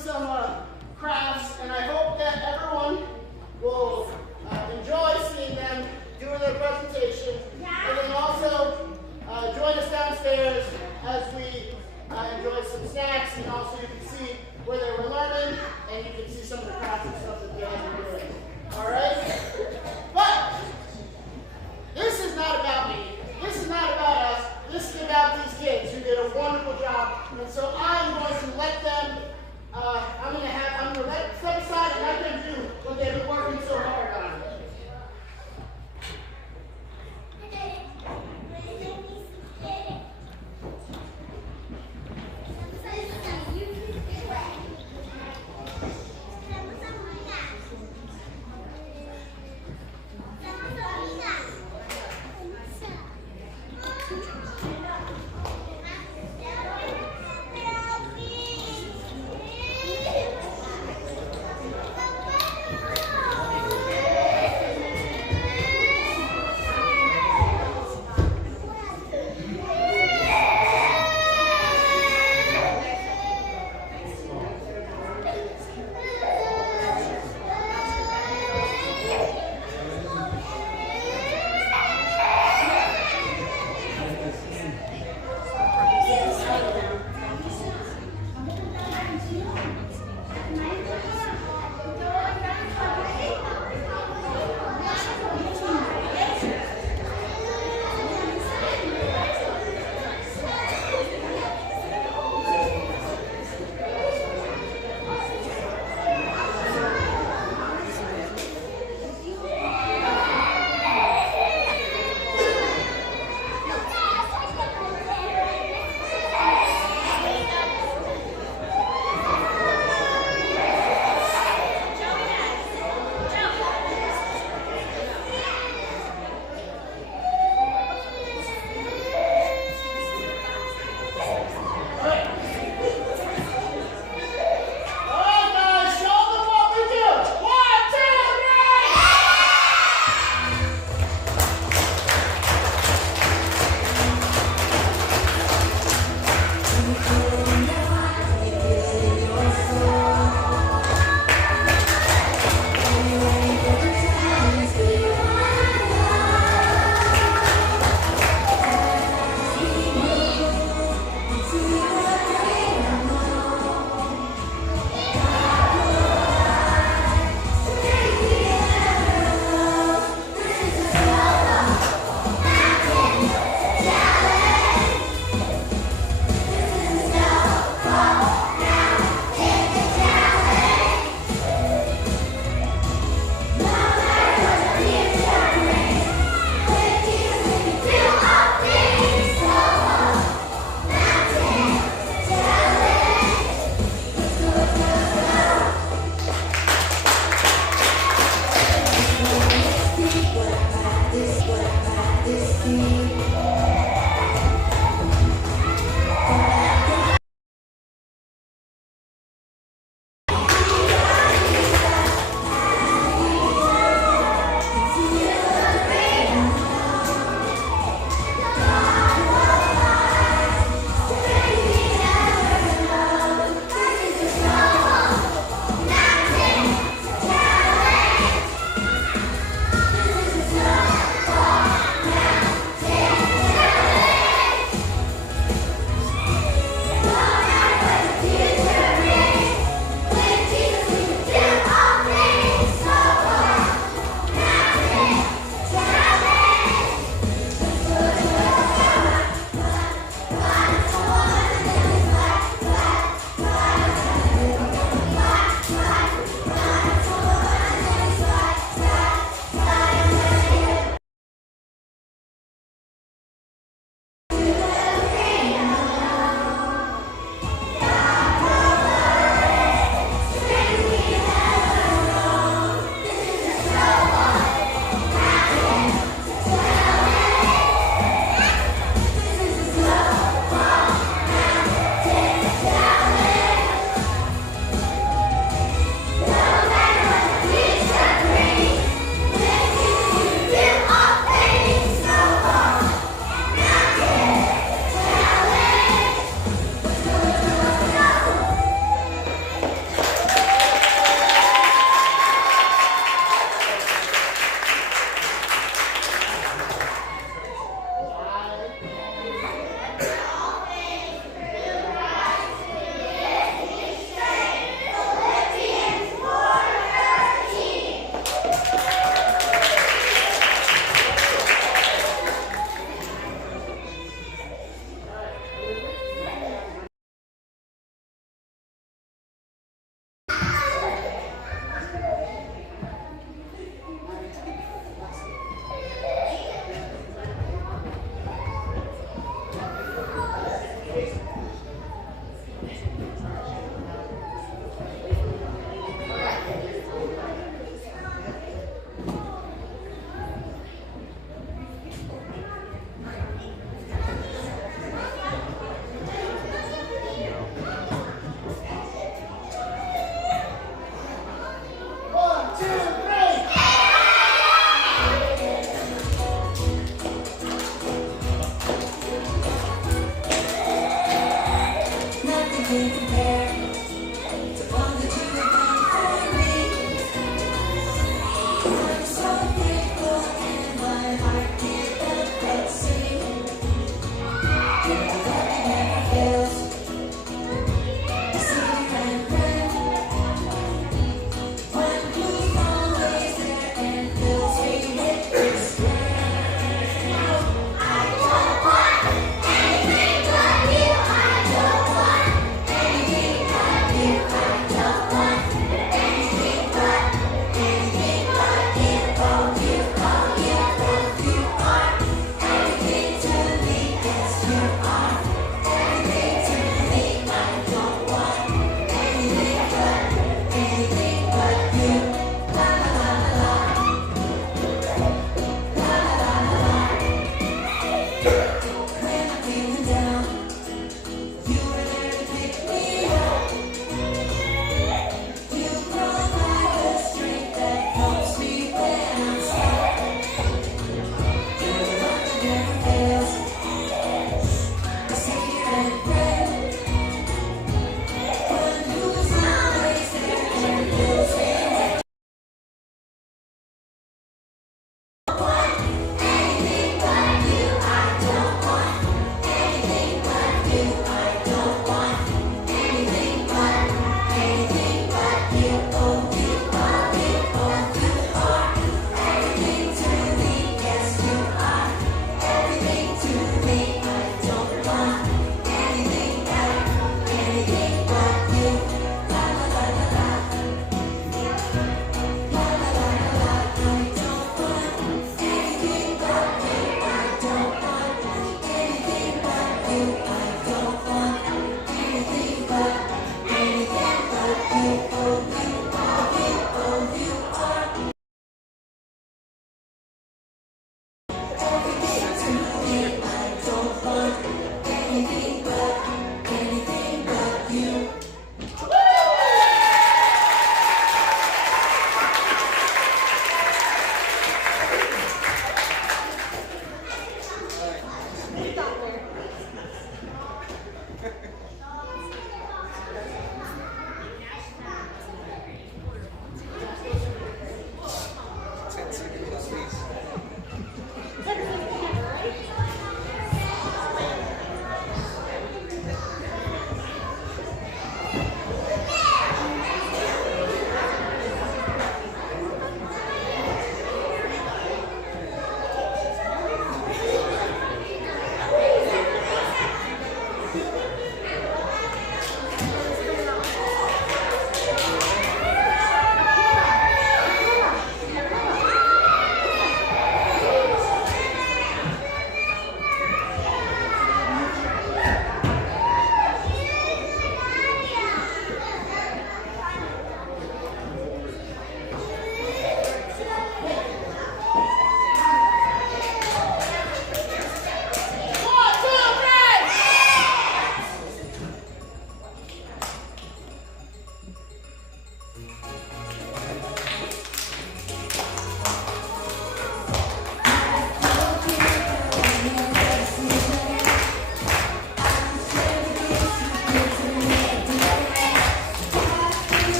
some crafts, and I hope that everyone will enjoy seeing them doing their presentation. And then also join us downstairs as we enjoy some snacks, and also you can see where they were learning, and you can see some of the crafts and stuff that they guys are doing. All right? But this is not about me. This is not about us. This is about these kids who did a wonderful job. And so I'm going to let them, I'm going to let step aside and let them do what they've been working so hard on.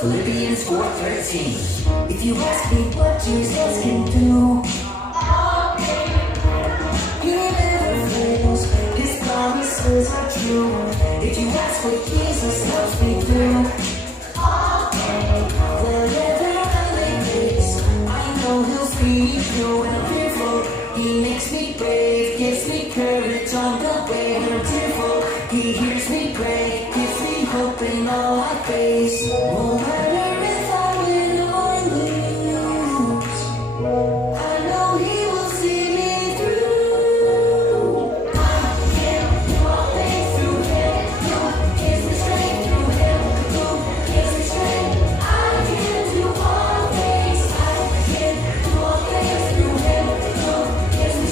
Philippians 4:13. If you ask me what Jesus can do, He never fails. His promises are true. If you ask what Jesus helps me do, whatever I face, I know He'll see me through. When I'm fearful, He makes me brave, gives me courage on the way. When I'm tearful, He hears me pray, gives me hope in all I face. No matter if I win or lose, I know He will see me through. I can do all things through Him who gives me strength, through Him who gives me strength. I can do all things. I can do all things through Him who gives me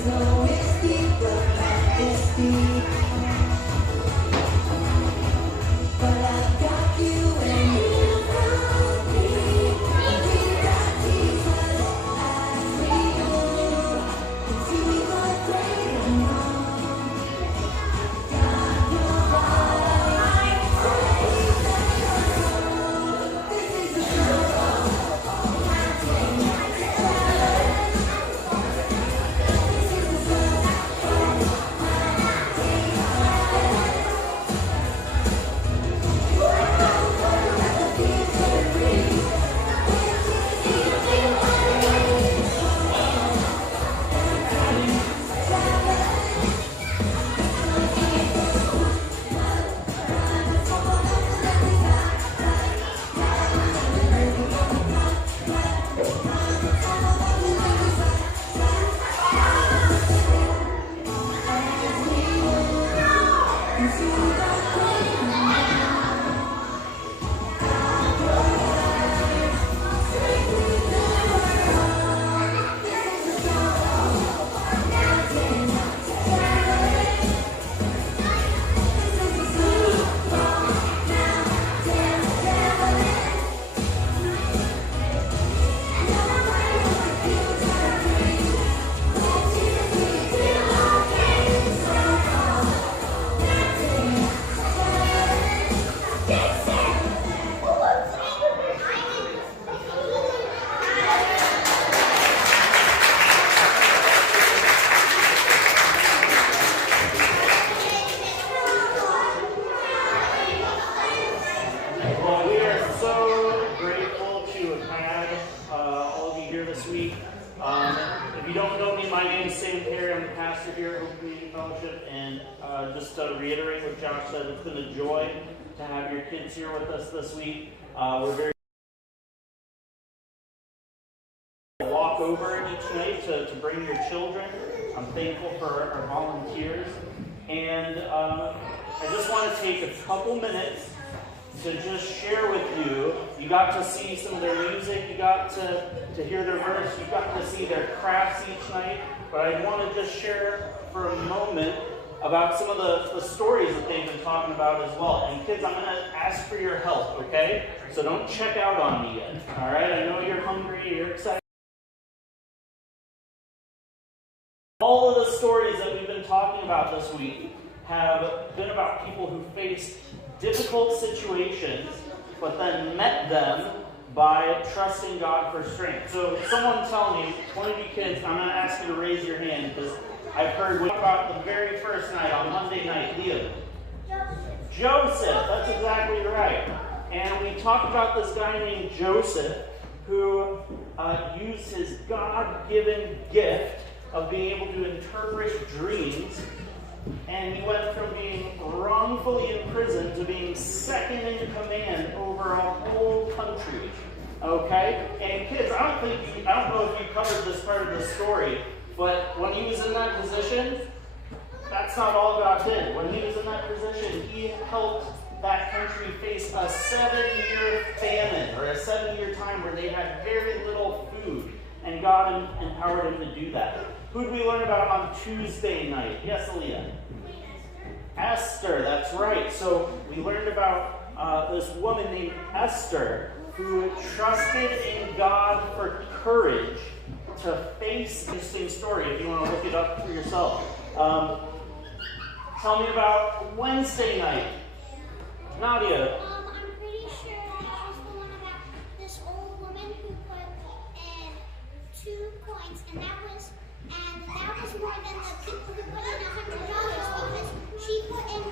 flow is deep, the path is deep. But I've got you and you got me. We got Jesus as we go. And see we got great and wrong. God, you're right. Praise and control. This is the show. Well, we are so grateful to have had all of you here this week. If you don't know me, my name is Sam Perry. I'm the pastor here at Hope Community Fellowship. And just to reiterate what Josh said, it's been a joy to have your kids here with us this week. We're very walk over each night to bring your children. I'm thankful for our volunteers. And I just want to take a couple minutes to just share with you. You got to see some of their music, you got to hear their verse, you got to see their crafts each night, but I want to just share for a moment about some of the stories that they've been talking about as well. And kids, I'm going to ask for your help, okay? So don't check out on me yet, all right? I know you're hungry, you're excited. All of the stories that we've been talking about this week have been about people who faced difficult situations, but then met them by trusting God for strength. So someone tell me, one of you kids, I'm going to ask you to raise your hand because I've heard about the very first night on Monday night. Liam. Joseph, that's exactly right. And we talked about this guy named Joseph who used his God-given gift of being able to interpret dreams. And he went from being wrongfully imprisoned to being second in command over a whole country. Okay? And kids, I don't know if you covered this part of the story, but when he was in that position, that's not all God did. When he was in that position, he helped that country face a 7-year famine, or a 7-year time where they had very little food. And God empowered him to do that. Who did we learn about on Tuesday night? Yes, Aaliyah? Esther, that's right. So we learned about this woman named Esther who trusted in God for courage to face this same story, if you want to look it up for yourself. Tell me about Wednesday night. Nadia. I'm pretty sure that was the one about this old woman who put in 2 coins, and that was more than the people who put in $100 because she put in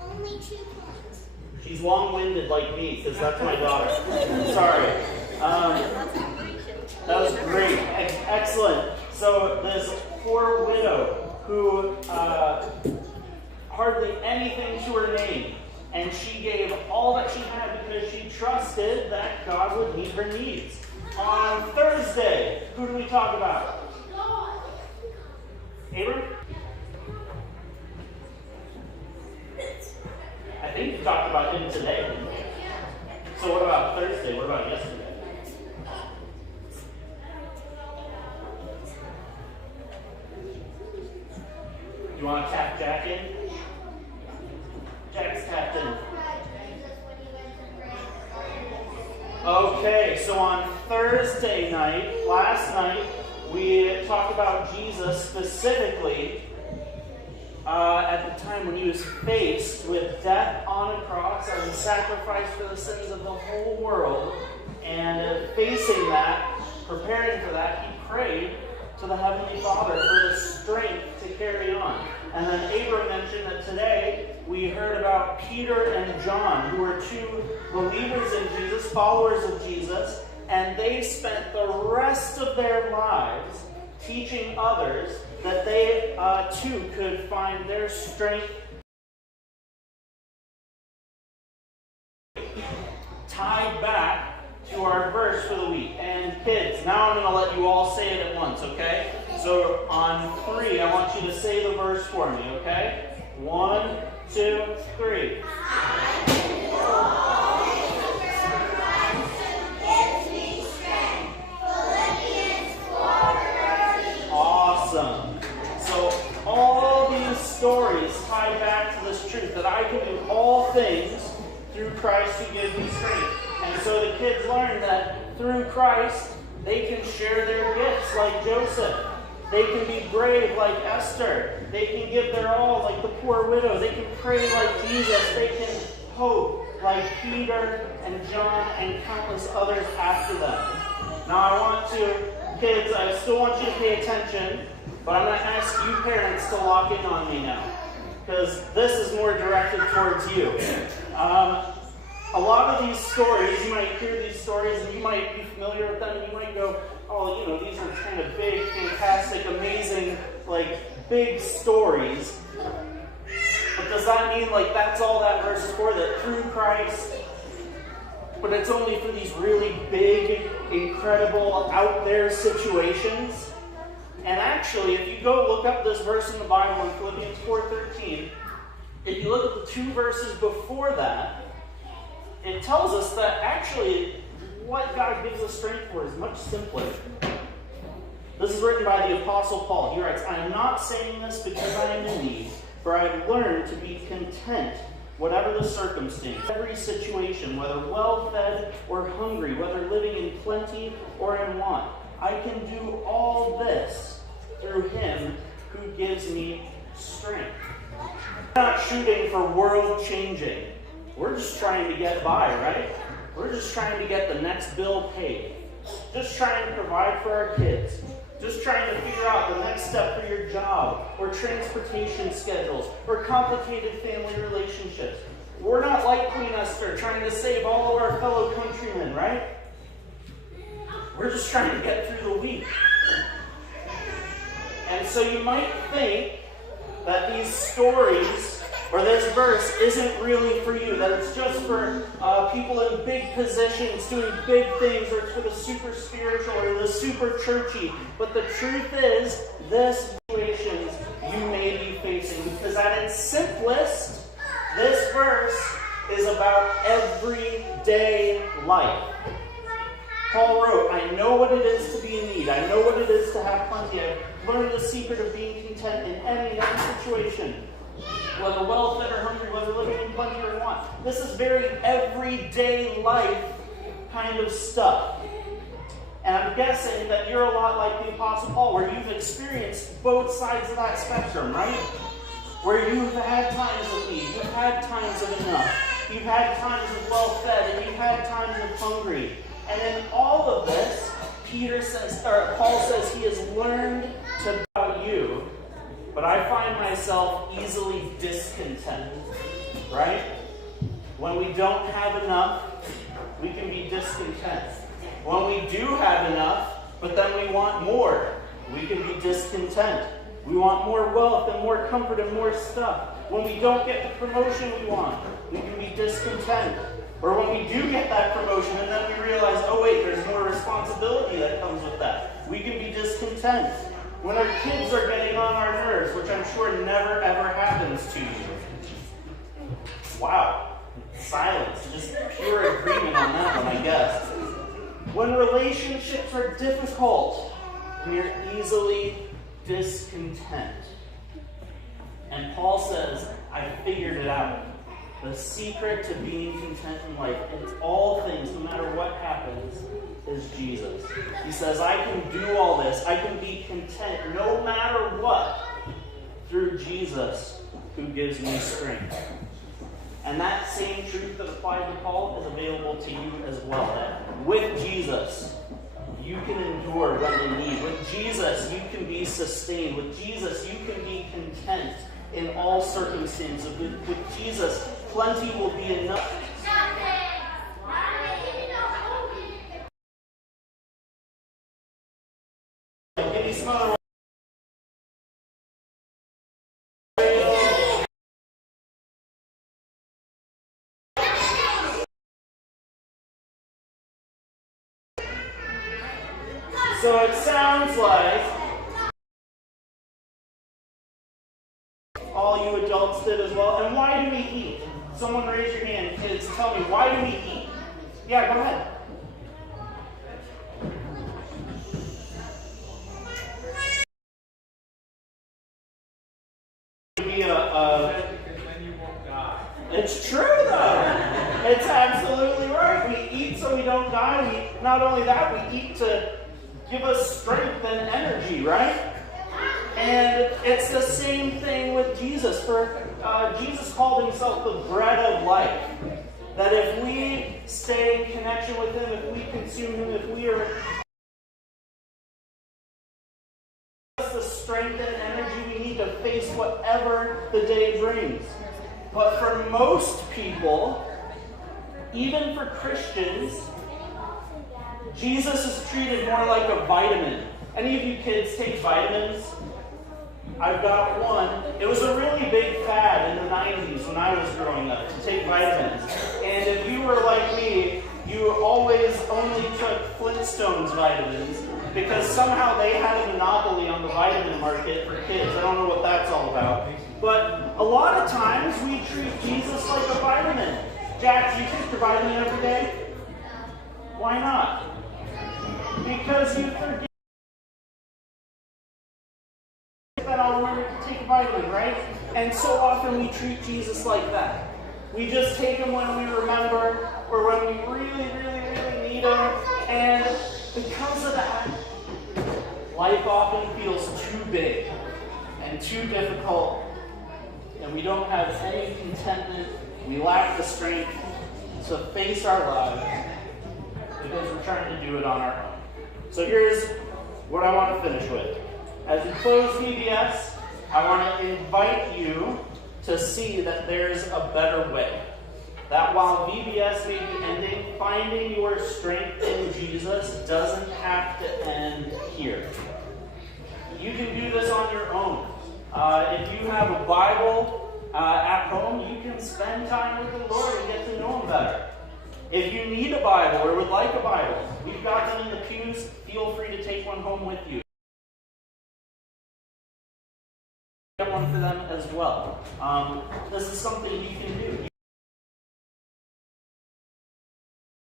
only 2 coins. She's long-winded like me, because that's my daughter. Sorry. That was great. Excellent. So this poor widow who hardly anything to her name, and she gave all that she had because she trusted that God would meet her needs. On Thursday, who do we talk about? Abram? I think you talked about him today. So what about Thursday? What about yesterday? You want to tap Jack in? Jack's tapped in. Okay, so on Thursday night, last night, we talked about Jesus specifically at the time when he was faced with death on a cross as a sacrifice for the sins of the whole world. And facing that, preparing for that, he prayed to the Heavenly Father for the strength to carry on. And then Abram mentioned that today we heard about Peter and John, who were two believers in Jesus, followers of Jesus, and they spent the rest of their lives teaching others that they too could find their strength tied back to our verse for the week. And kids, now I'm going to let you all say it at once, okay? So on 3, I want you to say the verse for me, okay? 1, 2, 3. Awesome. So all these stories tie back to this truth that I can do all things through Christ who gives me strength. And so the kids learn that through Christ, they can share their gifts like Joseph. They can be brave like Esther. They can give their all like the poor widow. They can pray like Jesus. They can hope like Peter and John and countless others after them. Now I want to, kids, I still want you to pay attention, but I'm going to ask you parents to lock in on me now, because this is more directed towards you. A lot of these stories, you might hear these stories and you might be familiar with them and you might go, oh, you know, these are kind of big, fantastic, amazing, like, big stories. But does that mean, like, that's all that verse is for, that through Christ, but it's only for these really big, incredible, out there situations? And actually, if you go look up this verse in the Bible in Philippians 4:13, if you look at the 2 verses before that, it tells us that actually what God gives us strength for is much simpler. This is written by the Apostle Paul. He writes, I am not saying this because I am in need, for I have learned to be content, whatever the circumstance, every situation, whether well-fed or hungry, whether living in plenty or in want. I can do all this through him who gives me strength. We're not shooting for world-changing. We're just trying to get by, right? We're just trying to get the next bill paid. Just trying to provide for our kids. Just trying to figure out the next step for your job, or transportation schedules, or complicated family relationships. We're not like Queen Esther trying to save all of our fellow countrymen, right? We're just trying to get through the week. And so you might think that these stories or this verse isn't really for you, that it's just for people in big positions doing big things, or it's for the super spiritual or the super churchy. But the truth is, this situations you may be facing, because at its simplest, this verse is about everyday life. Paul wrote, I know what it is to be in need. I know what it is to have plenty. I've learned the secret of being content in any and every situation, whether well-fed or hungry, whether living in plenty or want. This is very everyday life kind of stuff. And I'm guessing that you're a lot like the Apostle Paul, where you've experienced both sides of that spectrum, right? Where you've had times of need, you've had times of enough, you've had times of well-fed, and you've had times of hungry. And in all of this, Paul says he has learned to about you. But I find myself easily discontent, right? When we don't have enough, we can be discontent. When we do have enough, but then we want more, we can be discontent. We want more wealth and more comfort and more stuff. When we don't get the promotion we want, we can be discontent. Or when we do get that promotion and then we realize, oh wait, there's more responsibility that comes with that, we can be discontent. When our kids are getting on our nerves, which I'm sure never ever happens to you. Wow. Silence. Just pure agreement on that one, I guess. When relationships are difficult, we are easily discontent. And Paul says, I figured it out. The secret to being content in life, in all things, no matter what happens, is Jesus. He says, I can do all this. I can be content no matter what through Jesus who gives me strength. And that same truth that applied to Paul is available to you as well. With Jesus, you can endure when in need. With Jesus, you can be sustained. With Jesus, you can be content in all circumstances. With Jesus, plenty will be enough. Give me some other. So it sounds like all you adults did as well. And why do we eat? Someone raise your hand, kids. Tell me, why do we eat? Yeah, go ahead. It's true, though. It's absolutely right. We eat so we don't die. Not only that, we eat to give us strength and energy, right? And it's the same thing with Jesus. For Jesus called himself the bread of life. That if we stay in connection with him, if we consume him, if we are the strength and energy we need to face whatever the day brings. But for most people, even for Christians, Jesus is treated more like a vitamin. Any of you kids take vitamins? I've got one. It was a really big fad in the 90s when I was growing up to take vitamins. And if you were like me, you always only took Flintstones vitamins because somehow they had a monopoly on the vitamin market for kids. I don't know what that's all about. But a lot of times we treat Jesus like a vitamin. Jack, do you take your vitamin every day? Why not? Because you forget that I'll remember to take a vitamin, right? And so often we treat Jesus like that. We just take him when we remember or when we really, really, really need him. And because of that, life often feels too big and too difficult. And we don't have any contentment. We lack the strength to face our lives because we're trying to do it on our own. So here's what I want to finish with. As we close VBS, I want to invite you to see that there's a better way. That while VBS may be ending, finding your strength in Jesus doesn't have to end here. You can do this on your own. If you have a Bible at home, you can spend time with the Lord and get to know him better. If you need a Bible or would like a Bible, we've got them in the pews. Feel free to take one home with you. Get one for them as well. This is something you can do.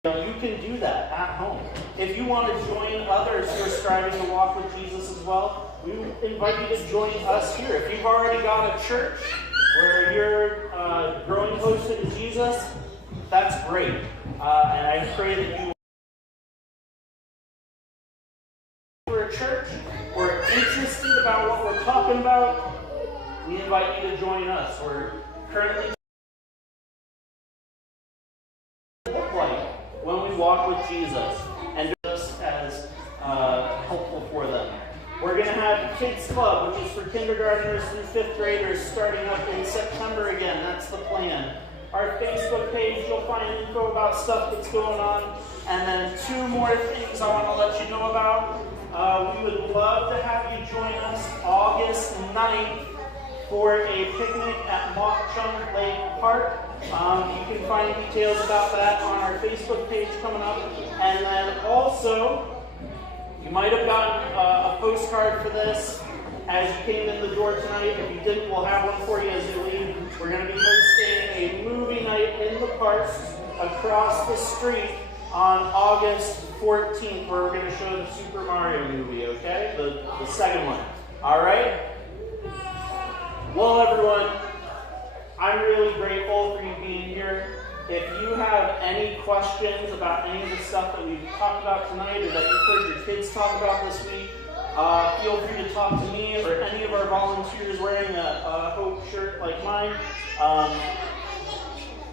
You can do that at home. If you want to join others who are striving to walk with Jesus as well, we invite you to join us here. If you've already got a church where you're growing closer to Jesus, that's great. And I pray that you are a church or interested about what we're talking about. We invite you to join us. We're currently look like when we walk with Jesus and just as helpful for them. We're going to have Kids Club, which is for kindergartners through 5th graders, starting up in September again. That's the plan. Our Facebook page, you'll find info about stuff that's going on. And then 2 more things I want to let you know about. We would love to have you join us August 9th for a picnic at Mock Chunk Lake Park. You can find details about that on our Facebook page coming up. And then also, you might have gotten a postcard for this as you came in the door tonight. If you didn't, we'll have one for you as you leave. We're going to be hosting a movie night in the park across the street on August 14th, where we're going to show the Super Mario movie, okay? The second one. All right? Well, everyone, I'm really grateful for you being here. If you have any questions about any of the stuff that we've talked about tonight or that you've heard your kids talk about this week, feel free to talk to me or any of our volunteers wearing a Hope shirt like mine.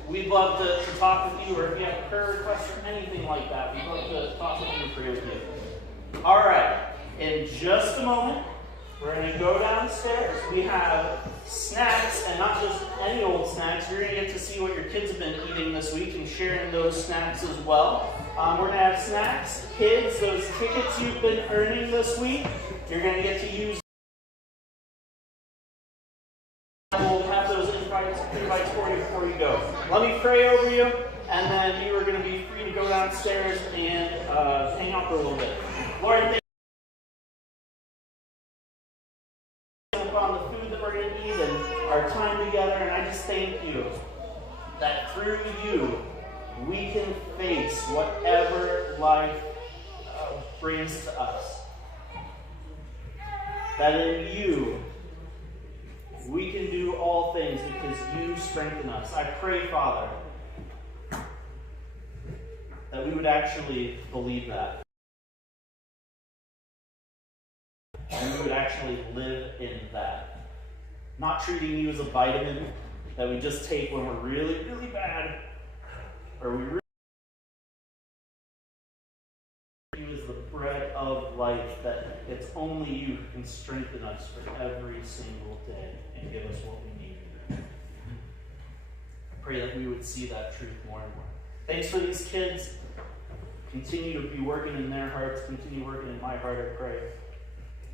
We'd love to talk with you, or if you have prayer requests or anything like that, we'd love to talk with you and pray with you. All right, in just a moment, we're going to go downstairs. We have snacks, and not just any old snacks. You're going to get to see what your kids have been eating this week and sharing those snacks as well. We're going to have snacks. Kids, those tickets you've been earning this week, you're going to get to use. We'll have those invites for you before you go. Let me pray over you, and then you are going to be free to go downstairs and hang out for a little bit. Lord, thank you on the food that we're going to eat and our time together, and I just thank you that through you we can face whatever life brings to us. That in you we can do all things because you strengthen us. I pray, Father, that we would actually believe that. And we would actually live in that. Not treating you as a vitamin that we just take when we're really, really bad, or we really you as the bread of life, that it's only you who can strengthen us for every single day and give us what we need. I pray that we would see that truth more and more. Thanks for these kids. Continue to be working in their hearts. Continue working in my heart, I pray.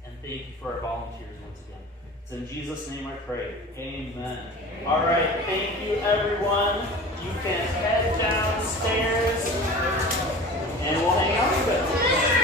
And thank you for our volunteers once again. It's in Jesus' name I pray. Amen. All right. Thank you, everyone. You can head downstairs and we'll hang out a bit.